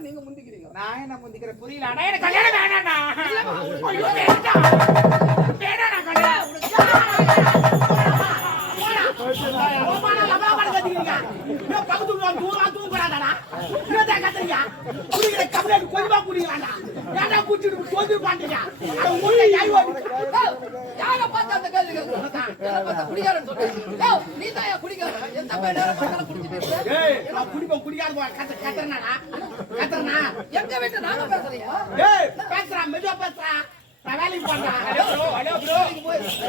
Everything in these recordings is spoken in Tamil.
நீங்க முந்திக்கிறீங்க. நான் என்ன முந்திக்கிற புரியல. அண்ணா எனக்கு கல்யாணம் வேணாண்ணா கத்திக்கிறீங்க. இன்னும் பக்கத்து வந்து தூரமா தூங்கக்கூடாதாடா? இன்னும் கத்துறீங்க. குடிக்கிற கம்ப்ளைண்ட் கொஞ்சமா குடிக்கலாம்டா. ஏன்டா குடிச்சிட்டு சோர்ந்து உட்கார்ந்தீங்க? அவன் மூஞ்சில ஏய் ஓடி. யாரை பார்த்து அந்த கேள்வி நேரம் குடிச்சிட்டு நான் குடிக்காத கத்து- கத்துறேனாடா? கத்துறேனா? எங்க வீட்டு நாங்க பேசுறியா ஏய், பேசுறா, மெதுவா பேசுறா. நான் வேலைக்கு போறேன்டா. Hello bro hello bro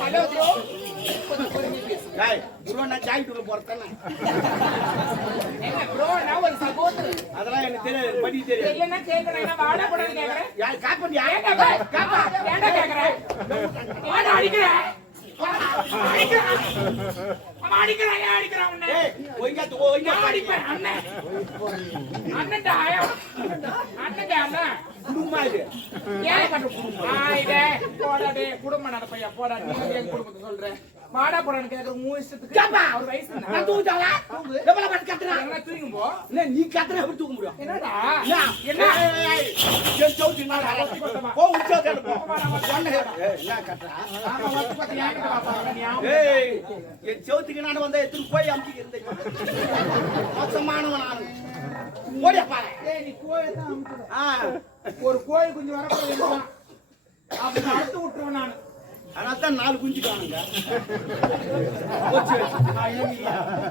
hello bro ஏய், bro, நான் joint உள்ள போறேன் என்ன ப்ரோ நான் ஒரு சகோதரர் அதெல்லாம் எனக்கு தெரியாது படி தெரியாது இல்லைன்னா கேட்கறேன் என்ன வாட போடன்னு கேட்கறேன் யார் காப்பண்டியா ஏன்டா பா? கேப்பா, ஏன்டா கேக்குற? ஏன்டா அடிக்கிற? அடிக்கிறான். அவன் அடிக்கிறான், ஏன் அடிக்கிறான் உன்னை? ஏய் ஒய்யாத்து ஒய்யா நான் அடிப்பேன், அண்ணன். அண்ணன்டா, ஆயா. அண்ணன்டா, அண்ணன். குடும்பமா இது போடா டேய், குடும்பம் நடப்பையா, போடா, நீ எங்க குடும்பத்தை சொல்ற? வாடா போடான்னு கேக்குற உன் இஷ்டத்துக்கு. வயசு என்ன? நான் தூங்குதாளா எவ்வளவு பண்ணி கத்துறா எங்கனா தூங்கின்னு போ. என்ன நீ கத்துற எப்படி முடியும் என்னடா? என்ன? என் சவுத்து என்னடா? போ, உச்சா தேடு, போ. சொன்ன கேளு. ஏய், என்ன கத்துறா? ஆமா, வந்து பார்த்து ஏன்கிட்ட பாப்பா, நீ ஆமா. ஏய், என் சவுத்துக்கு நான் வந்தா எடுத்துட்டு போய் மோசமானவன் நானு ஓடியா பாரு ஏய், நீ கோயில் தான் அமுக்குற. ஆ ஒரு கோயில் குஞ்சு வரப்போ அப்படி அறுத்து விட்டுருவேன் நான். அதனால தான் நாலு குஞ்சு காணுங்க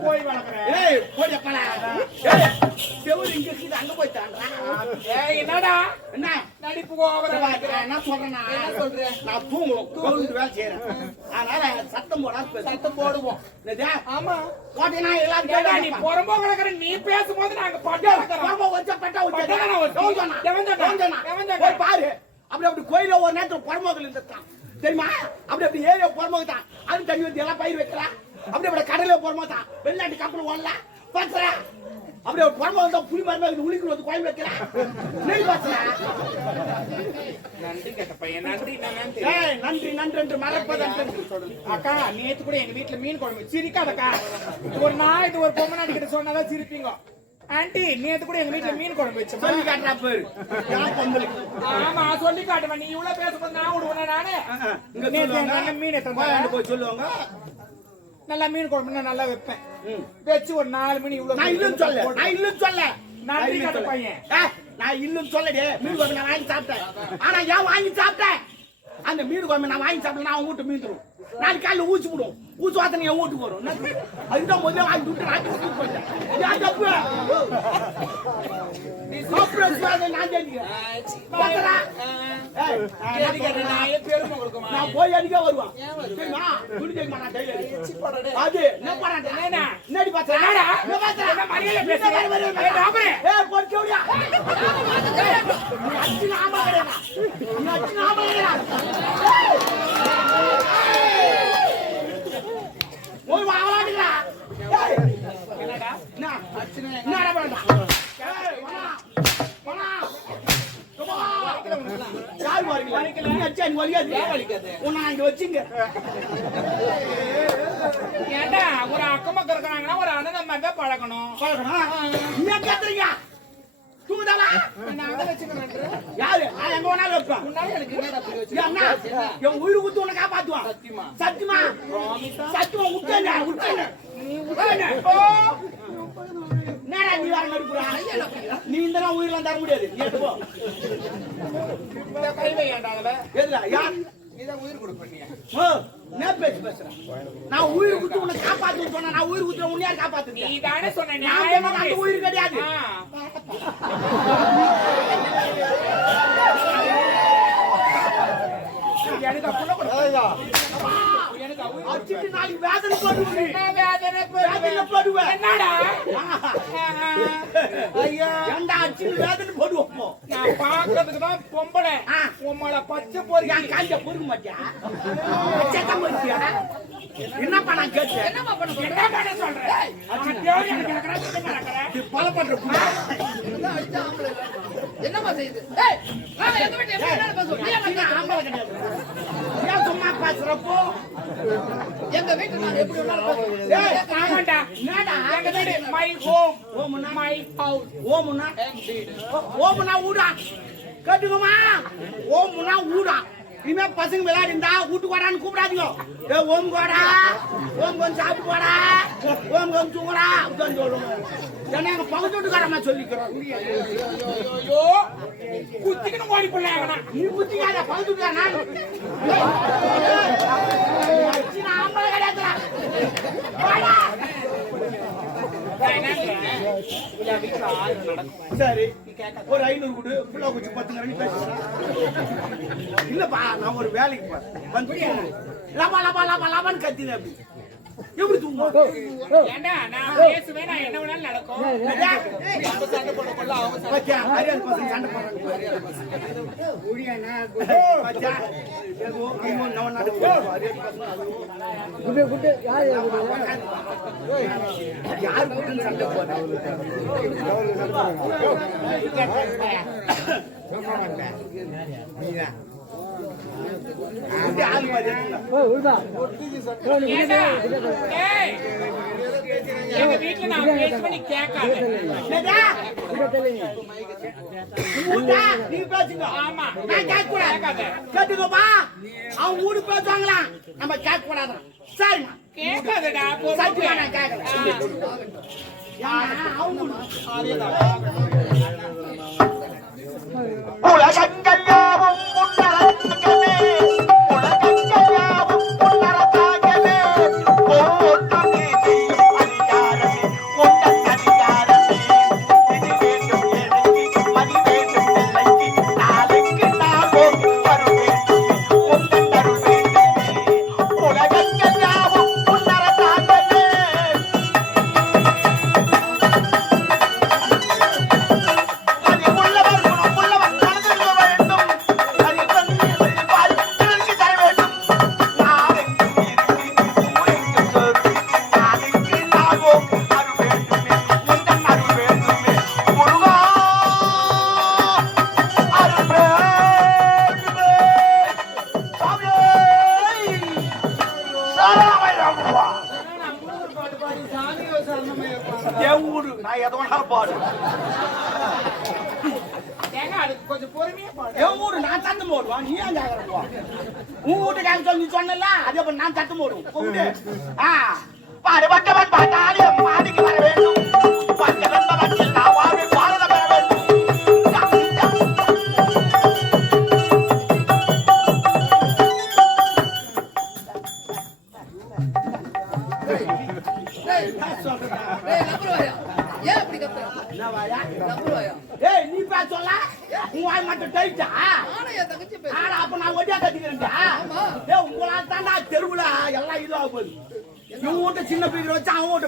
கோயில் வளர்க்குறேன். ஏய் போடியா பாரு ஏய் செவுரு இங்க இருக்குது அங்க போய் தாண்டா ஏய் என்னடா? என்ன? நடிப்பு ஓவரா நான் என்ன சொல்றேன்னா? என்ன சொல்ற? நான் தூங்கணும் தூங்கிட்டு வேலை செய்யறேன் அதனால சத்தம் போடாது சத்தம் போடுவோம். என்னது? ஆமா. போட்டீங்கன்னா எல்லாரும் ஏடா நீ. புறம்போ கிடக்குற? நீ பேசும்போது நாங்க பட்டா பாப்பா வச்ச பெட்டா வச்ச. நான் சொன்னா? சொன்னா? பாரு. அப்படி அப்படி கோயில ஒரு நேரத்துல புறமோகல் இருந்துட்டான். தெரியுமா? அப்படி அப்படி ஏரியா புறமோகத்தான் அது தண்ணி வந்து எல்லாம் பயிர் வைக்கலாம் அப்படி அப்படி கடல புறமோதான் வெளிநாட்டு கப்பல் ஓடல. பேசுற அப்படி ஒரு புறமோகம் தான் புலி மருமக உளிக்கு வந்து கோயில் வைக்கிறேன் நீ பேசுற நன்றி கேட்ட பையன். நன்றி நான் நன்றி. ஏய் நன்றி நன்றி என்று மறப்பதன்று அக்கா நேத்து கூட எங்க வீட்டுல மீன் குழம்பு. சிரிக்காதக்கா. ஒரு நாய் இது ஒரு பொம்மை நடிக்கிற சொன்னாதான் சிரிப்பீங்க. ஆண்டி நேத்து கூட எங்க வீட்டுல மீன் குழம்பு வச்சோம்? சொல்லி காட்டுறா பேரு. ஆமா சொல்லி காட்டுவேன் நீ இவ்வளவு பேசும்போது நான் விடுவேன் நானு? நேத்து மீன் கோயிலுக்கு போய் சொல்லுவாங்க. நல்லா மீன் குழம்பு நல்லா வைப்பேன். வச்சு ஒரு நாலு மணி இவ்வளவு நான் இல்லுன்னு சொல்ல நான் இல்லுன்னு சொல்ல நன்றி நான் கட்ட. பையன். நான் இல்லுன்னு சொல்லடி மீன் குழம்பு நான் வாங்கி சாப்பிட்டேன். ஆனா ஏன் வாங்கி சாப்பிட்டேன்? அந்த மீன் குழம்பு நான் வாங்கி சாப்பிட்டேன் நான் வீட்டு மீந்துரும் நாளைக்கு காலையில ஊசி விடும் ஊசி வாத்தனை என் வீட்டுக்கு வரும்? அதுதான் முதல்ல வாங்கி விட்டு நான் வீட்டுக்கு போயிட்டேன் ஏன் தப்பு நான் போய் அடிக்க வருவான் அது என்ன என்னடா? என்னடி? பார்த்தா மரியாதை பேசுற? என்ன மரியாதை ஏய், ராபரே. ஏய் பொறுக்கோடியா நீ அச்சி நாம கிடையாது நீ அச்சி நாம கிடையாது போய் வாங்கலாடுடா ஏய் என்னடா? என்ன என்னடா பண்ணா ஏய் வா வா யார் நீ அச்சா நீ வலிக்காது. உன்னை இங்க வச்சுங்க. ஒரு அக்கம் பக்கம் இருக்கிறாங்கன்னா ஒரு அண்ணன் மாதிரி பழகணும். நீ கேக்குறீங்க? தூங்குதாளா? நான் அதை வச்சுக்கிறேன். யாரு? நான் எங்க வேணாலும் வைப்பேன் முன்னாடி எனக்கு வச்சு என் உயிர் குத்து உன்னை காப்பாத்துவான். சத்தியமா? சத்தியமா? சத்தியமா விட்டேன் விட்டேன் நீ விட்டேன் என்னடா நீ வேற நடிப்புறா நீ இந்த நாள் உயிரெல்லாம் தர முடியாது. நீ எடுத்து போ. இந்த கை வையாண்டா அதுல? எதுடா யார்? இதான் உயிர் கொடுப்பீங்க ஓ, என்ன பேச்சு பேசுறேன் நான் உயிர் குத்து உன்னை காப்பாத்துன்னு சொன்னா நான் உயிர் குத்துற உன்னை யார் நீ தானே சொன்ன நான் சொன்ன. உயிர் கிடையாது. எனக்கு கூட அடிச்சுட்டு நாளைக்கு வேதனை போடுவேன். வேதனை வேதனை போடுவேன். என்னடா? ஐயா. ஏன்டா அடிச்சுட்டு வேதனை போடுவோம்? நான் பாக்குறதுக்கு தான் பொம்பளை. உம்மள பச்சை பொறி என் காலில பொறுக்க மாட்டியா? சத்தம் போட்டியா என்ன பண்ண கேட்டு பண்ண? என்ன பண்ண பல பண்ற செய்யுது? சும்மா பேசுறப்போ? எங்க வீட்டுல எப்படி மை ஹோம் மை ஹவுஸ் ஊடா. கேட்டுக்கோமா? ஓம்னா ஊடா. இனிமே பசங்க விளையாடி வீட்டுக்கு வாடான்னு கூப்பிடாதீங்க. ஏ ஓம் கோடா. ஓம் கொஞ்சம் சாப்பிட்டு போடா. ஓம் கொஞ்சம் தூங்குடா. அப்படின்னு சொல்லணும் ஏன்னா எங்க பக்கத்து வீட்டுக்காரமா சொல்லிக்கிறோம் குத்திக்கணும் ஓடி பிள்ளை நீ குத்திக்காத பக்கத்து நான் ஆம்பளை சரி ஒரு ஐநூறு கொடு. புள்ள குச்சி பத்து ரெண்டு பேசுறேன் இல்லப்பா நான் ஒரு வேலைக்கு வந்து லபா லபா லபா லபான்னு கத்தினேன் அப்படி. எப்படி தூங்குவோம் ஏண்டா நான் பேசுவேன் நான் என்ன வேணாலும் நடக்கும். பச்சா அரியாள் பசங்க சண்டை போடுறாங்க. பச்சா ஏதோ நம்ம நம்ம நாட்டுக்கு அரியாள் பசங்க. அதுவும் யார் கூட்டம் சண்டை போடுறாங்க இப்படி ஆள் மாதிரி இருக்குல்ல. ஏண்டா ஏய் எங்க வீட்டுல நான் பேசுவேன் நீ கேட்காத நீ பேசுங்க. ஆமா. நான் கேட்கக்கூடாது. கேட்டுக்கோப்பா. அவன் ஊரு பேசுவாங்களாம். நம்ம கேட்கக்கூடாதாம். சரிம்மா. கேட்காதடா சத்தியமா நான் கேட்கல. ஏம்மா, cho nên நான் சத்தம் போடுவோம் கூப்பிட்டு ஆ. பாடுபட்டவன் பார்த்தாலே மாடிக்கு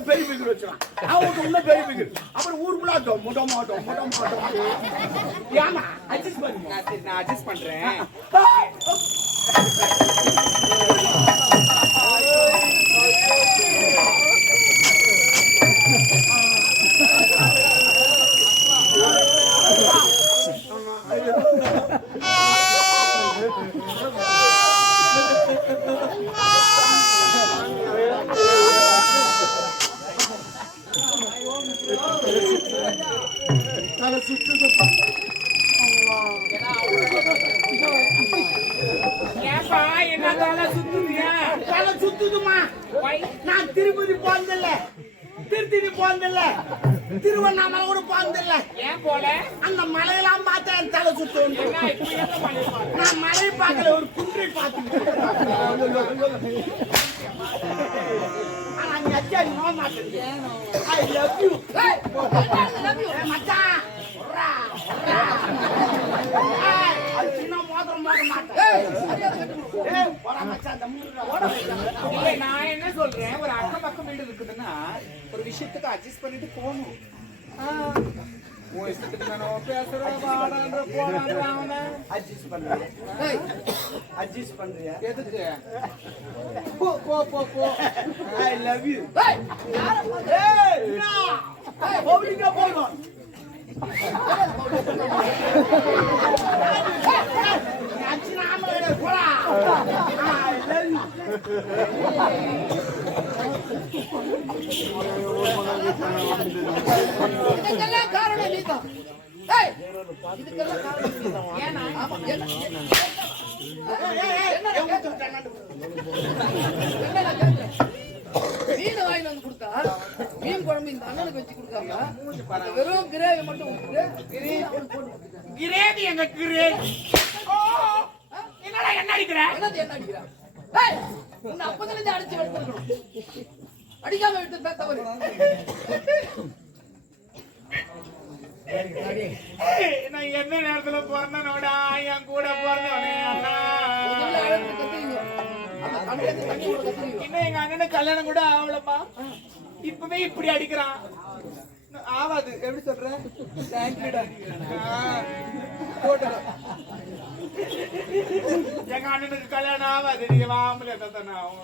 பெரிய பீக்கர் வச்சுறான் அவன் வீட்டு இன்னும் பெரிய பீக்கர் அப்புறம் ஊருக்குள்ள டொம்மு மாட்டோம் முட்டோ மாட்டோம் ஏமா அட்ஜஸ்ட் பண்ணி நான் சரி நான் அட்ஜஸ்ட் பண்றேன் ஏன்பா என்ன தலை சுத்துதியா தலை நான் திருப்பதி போனதில்ல திருத்தணி போனதில்ல திருவண்ணாமலை கூட போனதில்ல ஏன் போல? அந்த மலையெல்லாம் பார்த்தா என் தலை சுத்தும். நான் மலை பார்க்கல ஒரு குன்றை பார்த்து என்னது love you? ஏய், போடா மச்சான், இந்த மூணுல ஓட வைக்கலாம். இல்ல நான் என்ன சொல்றேன்? ஒரு அக்கம் பக்கம் வீடு இருக்குதுன்னா ஒரு விஷயத்துக்கு அட்ஜஸ்ட் பண்ணிட்டு போகணும். adjust பண்றியா? ஏய், adjust பண்றியா? எதுக்கு? போ போ போ போ. I love you. ஏய், இதுக்கெல்லாம் காரணம் நீதான் ஏய், இதுக்கெல்லாம் காரணம் நீதான். ஆமா, என்ன- ஏய், மீன் குழம்பு இந்த அண்ணனுக்கு வச்சு கொடுக்காம வெறும் கிரேவி மட்டும் கொடுத்துட்டாங்க. கிரேவி எங்க கிரேவி என்னடா என்ன அடிக்கிற என்னது என்ன அடிக்கிறா? ஏய், உன்னை அப்பத்துல இருந்து அடிச்சு வெளுத்திருக்கணும். அடிக்காம விட்டு தவறு ஏய், நான் எந்த நேரத்துல பிறந்தனோடா என் கூட பிறந்தவனே அண்ணா. இன்னும் எங்க அண்ணனுக்கு கல்யாணம் கூட ஆகலப்பா இப்பவே இப்படி அடிக்கிறான் ஆவாது. எப்படி சொல்ற? எங்க அண்ணனுக்கு கல்யாணம் ஆவாது. நீங்க வாமல தானே ஆகும்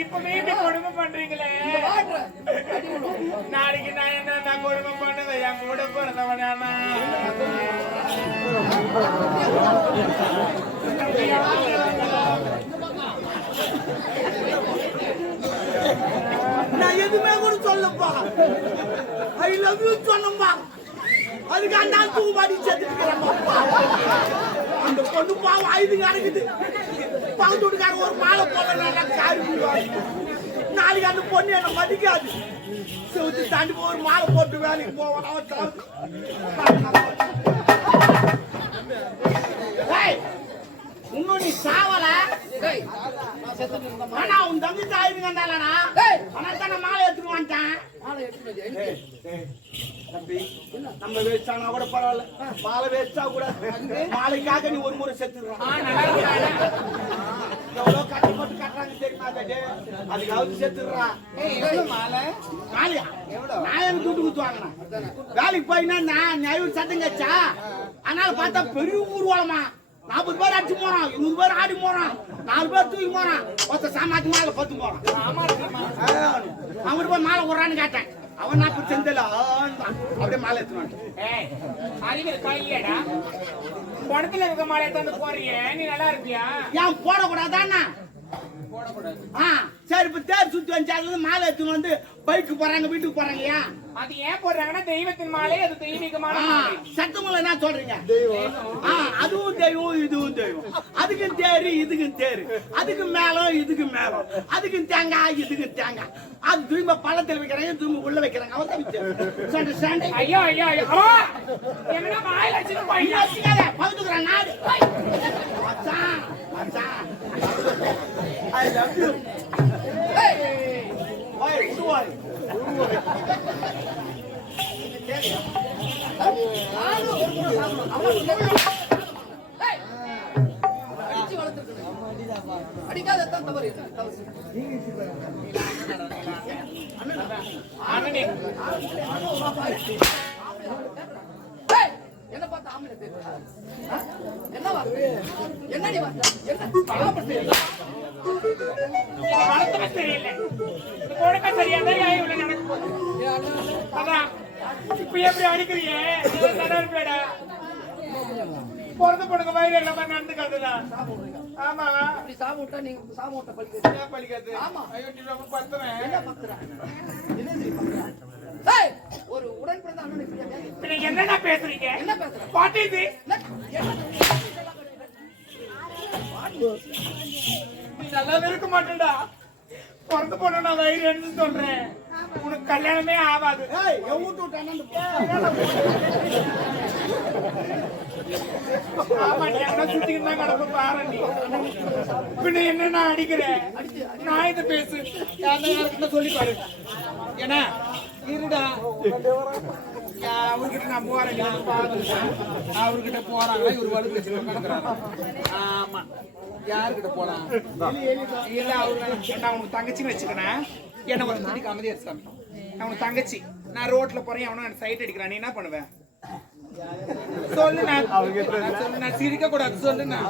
இப்பவே இப்படி கொடுமை பண்றீங்களே. நாளைக்கு நான் என்ன நான் கொடுமை பண்ணுவேன்? என் கூட பிறந்தவனே அண்ணா நான் எதுவுமே கூட சொல்லப்பா. ஐ லவ் யூ சொன்னப்பா அதுக்காக நான் ஆள் தூக்கு செத்துக்கிறேன்ப்பா அந்த பொண்ணு பாவம் ஐந்து கிடக்குது. பக்கத்து ஒரு மாலை போடல காரி நாளைக்கு அந்த பொண்ணு என்ன மதிக்காது. செவுத்து தாண்டி போய் ஒரு மாலை போட்டு வேலைக்கு போவான் அவன் இன்னும் நீ சாவல. ஆனா உன் தம்பி டேய், ஆனா தானே மாலை எடுத்துட்டு வந்துட்டான். மாலை எடுத்துட்டு வந்து எதுக்கு? தம்பி நம்ம வேஸ்டானா கூட பரவாயில்ல. மாலை வேஸ்டா கூட. மாலைக்காக நீ ஒரு முறை செத்துடுறான் எவ்வளவு கஷ்டப்பட்டு கட்டுறாங்க தெரியுமா அது அதுக்காவது செத்துடுறான் மாலை? மாலையா நான் எனக்கு துட்டு குத்து வாங்கினேன்? வேலைக்கு போயினா நான் நியாயம் சத்தம் கச்சா? அதனால பார்த்தா பெரிய ஊர்வலமா நாற்பது பேர் அடிச்சு போறான். இருபது பேர் ஆடி போறான். நாலு பேர் தூக்கி போறான். ஒருத்த சாமாத்தி மாலை பத்து போறான். அவன் போய் மாலை விடுறான்னு கேட்டேன். அவன் நாற்பது செந்தில அப்படியே மாலை இல்லையாடா? படத்துல இருக்க மாலை தந்து போறியே நீ நல்லா இருப்பியா ஏன் போடக்கூடாதாண்ணா? ஆ சரி இப்ப தேர் சுத்தி வந்து மாலை எடுத்துன்னு வந்து பைக்கு போறாங்க வீட்டுக்கு போறாங்க ஏன் அது ஏன் போடுறாங்கன்னா தெய்வத்தின் மாலை அது தெய்வீகமான சத்தமுள்ள என்ன சொல்றீங்க ஆ, அதுவும் தெய்வம் இதுவும் தெய்வம் அதுக்கும் தேரு இதுக்கும் தேரு அதுக்கு மேலம் இதுக்கு மேலம் அதுக்கும் தேங்காய் இதுக்கு தேங்காய் அது திரும்ப வைக்கிறாங்க திரும்ப உள்ள வைக்கிறாங்க அவன் தான் வித்தியாசம். சண்டை, சண்டை. ஐயோ ஐயோ ஐயோ ஓ! என்னடா வாயில வச்சுட்டு போயிட்டா? வச்சுக்காத, நாடு. மச்சான், மச்சான். I love you. ஏய், ஓய், விடுவாய். நானும் ஒரு தவறு அண்ணனே, என்ன பார்த்து ஆம்பளை? ஆ? என்ன வார்த்தை? என்னடி வார்த்தை? என்ன? இது வளர்த்தவே சரியில்லை. இது கொடுக்க சரியா இருந்தா ஏன் இவ்வளவு நடக்க போகுது? அதான், இப்ப எப்படி அடிக்கிறியே? இது நல்லா இருப்பேடா. பிறந்த பொண்ணுங்க இல்லாம நடந்துக்காதுடா. ஆமா இப்படி சாம விட்டா நீங்க சாம விட்ட பழிக்காது? ஆமா. ஐயோ, பத்துறேன். என்ன? என்ன தெரியுமா ஒரு உடன் பிறந்த அண்ணனை என்னடா பேசுறீங்க? என்ன பேசுற? What is it? என்ன? என்ன? நீ நல்லாவே இருக்க மாட்டேடா. பிறந்த பொண்ணு நான் எடுத்து சொல்றேன். உனக்கு கல்யாணமே ஆகாது. என்ன என்ன அடிக்கிறேன்? நான் இதை பேசு. சொல்லி பாரு. ஏன்னா இருடா. அவர்கிட்ட நான் போறேன். அவர்கிட்ட போறாங்க. இவர் வலு பேசி கிடக்குறாரு. ஆமா. யாருக்கிட்ட போலாம்? இல்ல அவரு நான் உனக்கு தங்கச்சின்னு வச்சுக்கிறேன். என்ன ஒரு மணிக்கு அமைதியா சாமி. நான் உனக்கு தங்கச்சி. நான் ரோட்ல போறேன். அவனும் சைட் அடிக்கிறான். நீ என்ன பண்ணுவேன் சொல்லு நான். சொல்லு நான் சிரிக்க கூடாது சொல்லு நான்.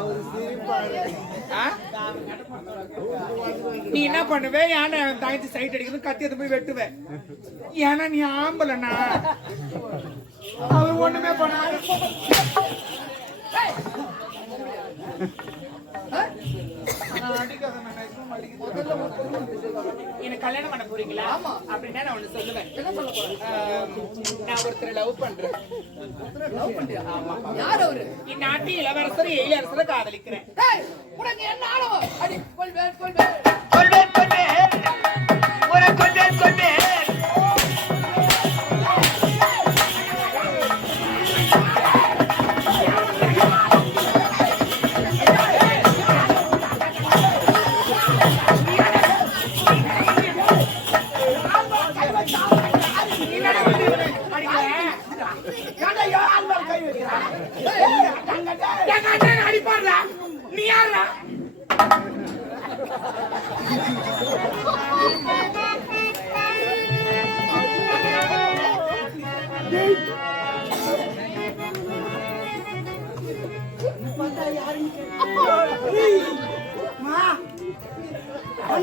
ஆ? நீ என்ன பண்ணுவே? ஏன்னா தங்கச்சி சைட் அடிக்கிறது கத்தி எடுத்து போய் வெட்டுவேன் ஏன்னா நீ ஆம்பலண்ணா அவர் ஒண்ணுமே பண்ணாரு எனக்கு கல்யாணம் பண்ண போறீங்களா? ஆமா. அப்படின்னா நான் ஒண்ணு சொல்லுவேன். நான் ஒருத்தரை லவ் பண்றேன். யார் அவரு? இந்நாட்டு இளவரசர் எழிலரசரை காதலிக்கிறேன். டேய் உனக்கு என்ன ஆளவா அடி கொள்வேன் கொள்வேன் கொண்டேன் கொண்டேன் உனக்கு கொண்டேன்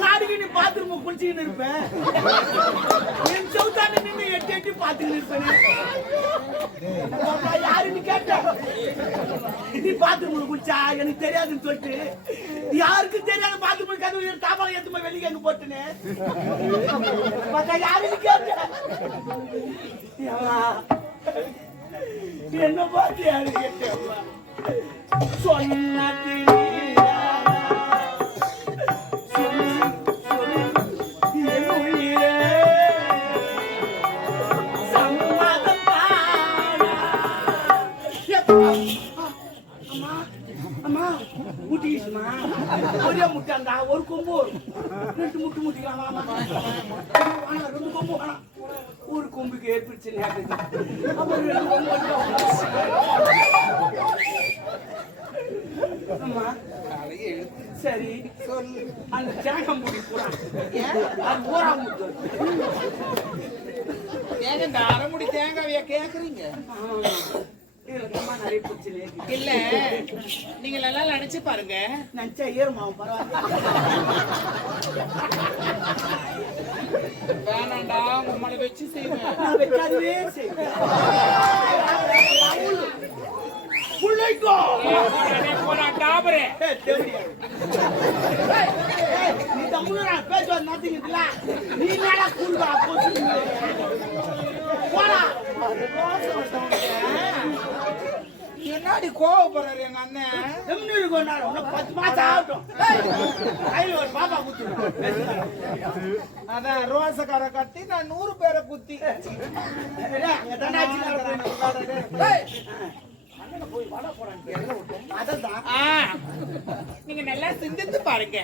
நாளைக்கு நீ பாத்ரூம் குளிச்சுக்கின்னு இருப்பேன் என் செவுத்தாண்ட நின்னு எட்டி எட்டி பாத்துக்கின்னு இருப்பேன் அம்மா, யாருன்னு கேட்ட? நீ பாத்ரூம்ல குளிச்சா? எனக்கு தெரியாதுன்னு சொல்லிட்டு. யாருக்கும் தெரியாத பாத்ரூம் கதவு தாமரை எடுத்து வெளியே அங்க போட்டுனே பார்த்தா யாருன்னு கேட்ட? என்ன பார்த்து யாரு கேட்டேன் சொன்னது நீயா? சொல்லு, முட்டாண்டா ஒரு கொம்பு ரெண்டு முட்டு முட்டிக்கலாம் ரெண்டு கொம்பு ஒரு கொம்புக்கு ஏற்படுச்சு அப்புறம் ரெண்டு கொம்பு அம்மா சரி அந்த தேங்காய் மூடி போறா அது முட்டு ஏங்க இந்த அரைமுடி தேங்காவையா கேக்குறீங்க. இல்ல நீங்க நல்லா நினைச்சு பாருங்க. நினைச்சா ஏறுமாவும் பரவாயில்ல. வேணாண்டா உங்களை வச்சு செய்வேன். வைக்காதவே செய்வேன். புள்ளைக்கோ. டாபரே நீ தம்முடா பேசுவது மாத்தீங்கல்ல நீ என்னடா கூல்வா போச்சு போடா. என்னடி கோவப்படுறாரு எங்க அண்ணன்? எம்னு கொண்டாடு இன்னும் பத்து மாசம் ஆகட்டும். கையில் ஒரு பாப்பா குத்துருவோம் அதான் ரோசக்கார கத்தி நான் நூறு பேரை குத்தி. அங்க தண்டாச்சு நீங்க நல்லா சிந்தித்து பாருங்க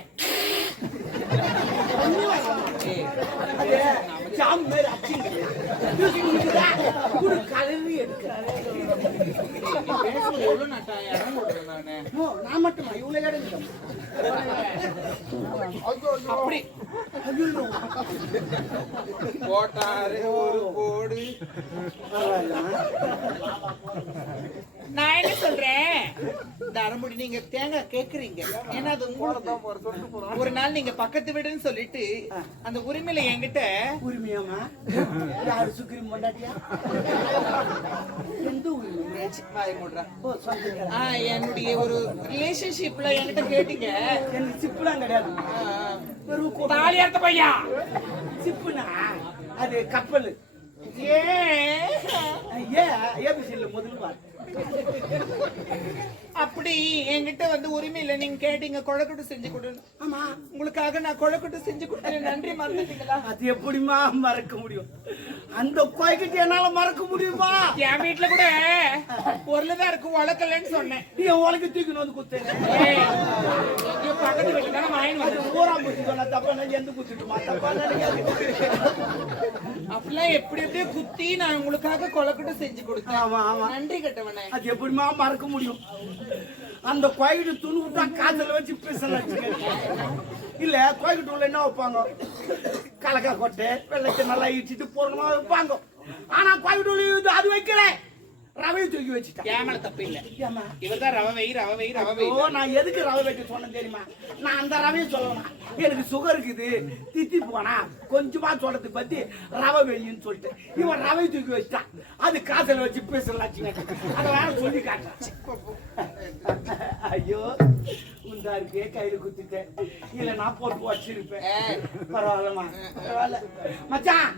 அது நான் மட்டுமா இவ்வளவு இடம் அப்படி போட்டாரு ஒரு கோடு. நான் என்ன சொல்றேன் இந்த அரைமுடி நீங்க தேங்காய் கேக்குறீங்க ஏன்னா அது உங்களுக்கு ஒரு நாள் நீங்க பக்கத்து வீடுன்னு சொல்லிட்டு அந்த உரிமையில என்கிட்ட உரிமையாமா யாரு சுக்கிரி எந்த உரிமை வாய் மூடுறா. என்னுடைய ஒரு ரிலேஷன்ஷிப்ல என்கிட்ட கேட்டீங்க எனக்கு சிப்புலாம் கிடையாது தாலி அறுத்த பையா சிப்புனா அது கப்பல் ஏன் ஏ ஏபிசியில் முதல் பார் அப்படி என்கிட்ட வந்து உரிமை இல்ல. நீங்க கேட்டீங்க கொழக்கட்டு செஞ்சு கொடுன்னு. ஆமா. உங்களுக்காக நான் கொழக்கட்டு செஞ்சு கொடுத்தேன். நன்றி மறந்துட்டீங்களா? அது எப்படிமா மறக்க முடியும்? அந்த கோய்கிட்ட என்னால மறக்க முடியுமா? என் வீட்டுல கூட பொருள் தான் இருக்கு உழக்கலன்னு சொன்னேன். நீ உலக தூக்கின்னு வந்து குத்தேன் பக்கத்து வீட்டுல வாங்கி வந்து ஊராம் குத்தி சொன்னா தப்பா நான் எந்த குத்திட்டுமா தப்பா அப்படிலாம் எப்படி எப்படியோ குத்தி நான் உங்களுக்காக கொழக்கட்டு செஞ்சு கொடுத்தேன். ஆமா ஆமா. நன்றி கட்டவனே. அது எப்படிமா மறக்க முடியும்? அந்த கோயிட்டு துணி விட்டா காதல வச்சு பேசலாம் இல்ல கோயிட்டு உள்ள என்ன வைப்பாங்க? கலக்கா கொட்டை வெள்ளத்தை நல்லா இடிச்சிட்டு போறணுமா வைப்பாங்க. ஆனா கோயிட்டு அது வைக்கல. ரவையை தூக்கி வச்சுட்டேன். ஏன் மேல தப்பு இல்ல. ஏம்மா? இவர்தான் ரவை வை ரவை வை ரவை வை ஓ நான் எதுக்கு ரவை வைக்க சொன்னேன் தெரியுமா? நான் அந்த ரவையை சொல்லணும். எனக்கு சுகர் இருக்குது. தித்தி போனா கொஞ்சமா சொல்றது பத்தி ரவை வெயின்னு சொல்லிட்டு இவன் ரவை தூக்கி வச்சுட்டான். அது காசுல வச்சு பேசலாம் அதை வேற சொல்லி காட்டுறேன். ஐயோ அப்படியே கையில குத்திட்டேன். இல்ல நான் போட்டு வச்சிருப்பேன். பரவாயில்லம்மா. பரவாயில்ல. மச்சான்.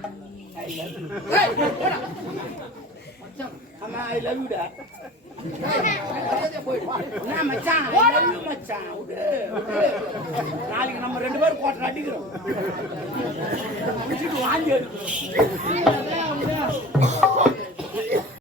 மச்சான் ஆமா ஐ லவ் யூ டா நாளைக்கு நம்ம ரெண்டு பேரும் கோட்டை அடிக்கிறோம். வாங்கி எடுக்கிறோம்